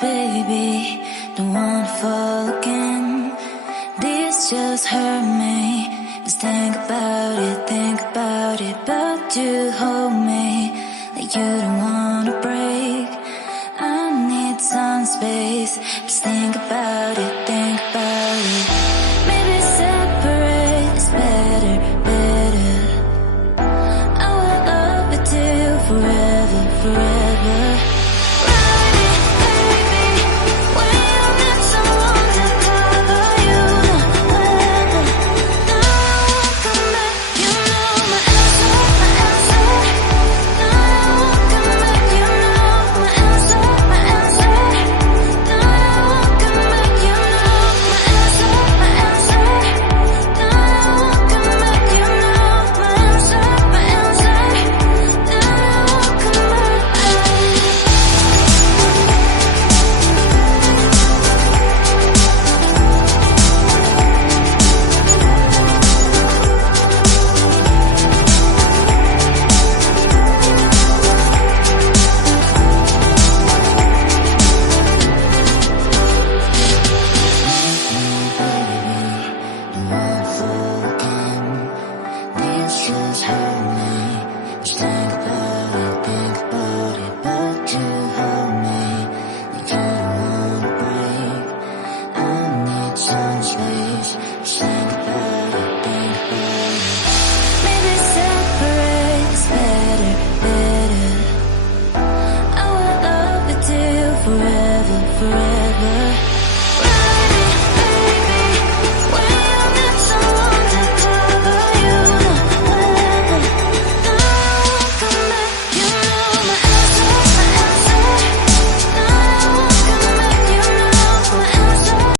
baby, don't wanna fall again. This just hurt me. Just think about it, but you hold me like you don't wanna break. I need some space, just think about it.